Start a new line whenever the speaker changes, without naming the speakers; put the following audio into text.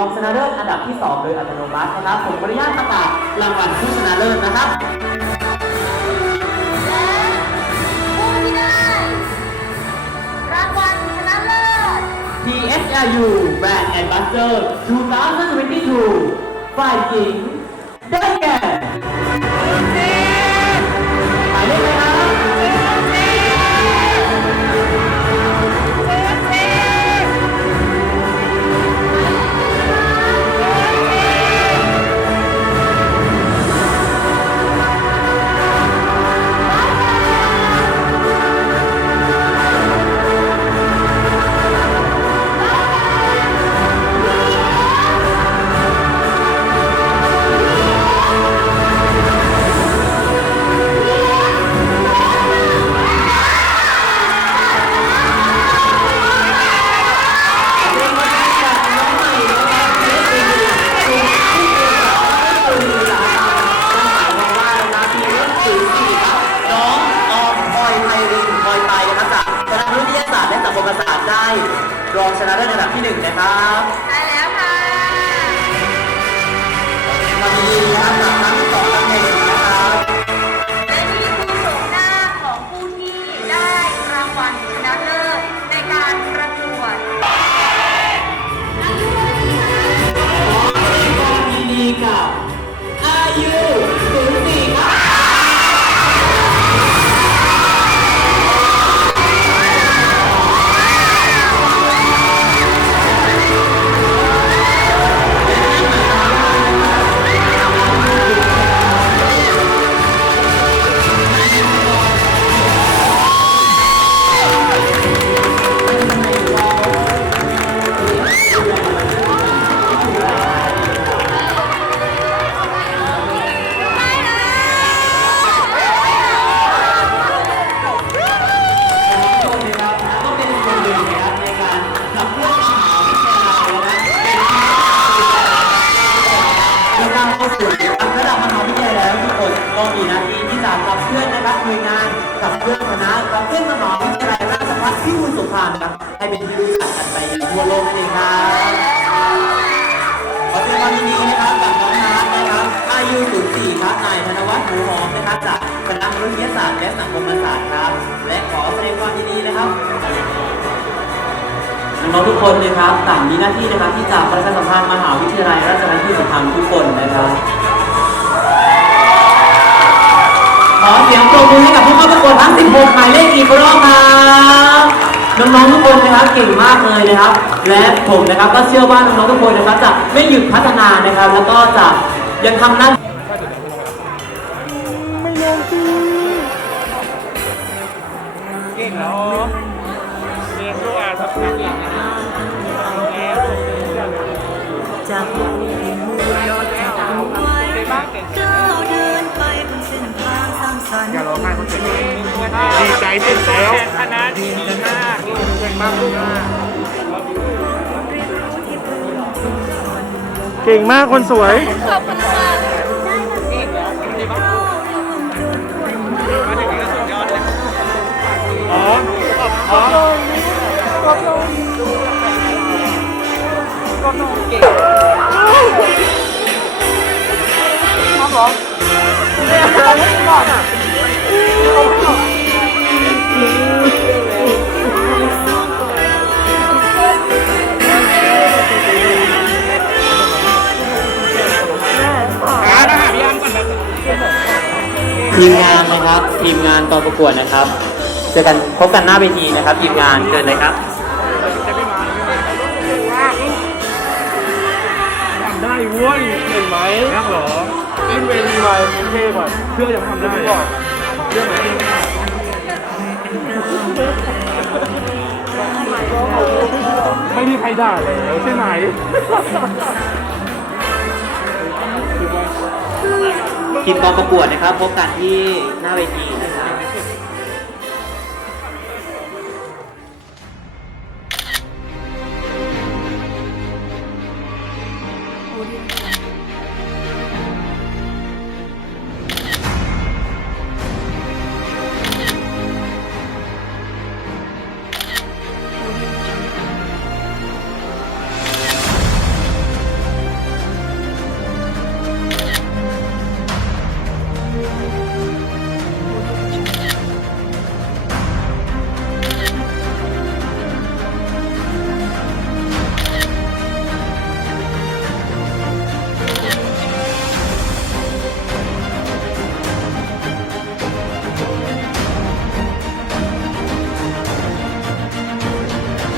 องชนะเลิศอันดับที่ 2 โดยอัตโนมัตินะครับ ผมขออนุญาตประกาศรางวัลผู้ชนะเลิศนะครับ
และผู้ที่ได้รางวัลชนะเลิศ
TSRU Brand Ambassador 2022ฝ่ายหญิงได้แก่ ร์ได้รองชนะเลิศอันดับที่หนึ่งนะครับ
ใช่แล้วค่ะ
มาดีนะครับจากทั้งสองตำแหน่งนะครับ
และนี่คือโฉมหน้าของผู้ที่ได้รางวัลชนะเลิศในการประกวด
ยินดีกับอายุศูนย์ เป็นกรเข้าสู่ระดับมหาวิทยาลัยแล้วทุกคนก็มีหน้าที่ที่จะขับเคลื่อนนะครับหน่วยงานขับเคลื่อนคณะขับเคลื่อนมหาวิทยาลัยราชภัฏพิบูลสงครามนะครับให้เป็นที่รู้จักกันไปทั่วโลกนั่นเองครับขอแสดงความยินดีนะครับกับน้องนัทนะครับอายุ04ครับนายธนวัฒน์หมูหอมนะครับจากคณะมนุษยศาสตร์และสังคมศาสตร์ครับ และขอแสดงความยินดี น้องๆทุกคนนะครับต่างมีหน้าที่นะครับที่จะประชาสัมพันธ์มหาวิทยาลัยราชภัฏพิบูลสงครามทุกคนนะครับขอเสียงปรบมือให้กับผู้เข้าประกวดทั้ง 16 หมายเลขอีกรอบครับน้องๆทุกคนนะครับเก่งมากเลยนะครับ และผมนะครับก็เชื่อว่าน้องๆทุกคนนะครับจะไม่หยุดพัฒนานะครับ แล้วก็จะยังทำหน้า
เก่งแล้วเรียนรู้อ่านภาษาอังกฤษนะ
สร็
จแล้วคณะดีมากเก่งมากลูกเก่งมากคนสวย
ขอบคุณค่ะ
อ๋ออ๋อ
ทีมงานนะครับ ทีมงานตอนประกวดนะครับ เจอกันพบกันหน้าเวทีนะครับ ทีมงานเกินเลยครับ
ทำได้เว้ยเห็นไหมนักหรอขึ้นเวทีมาเป็นเท่ก่อนเชื่อยังทำได้ก่อนเรื่องไหนไม่มีใครด่าแล้วใช่ไหม
ทีมกองประกวดนะครับ พบกันที่หน้าเวทีนะครับ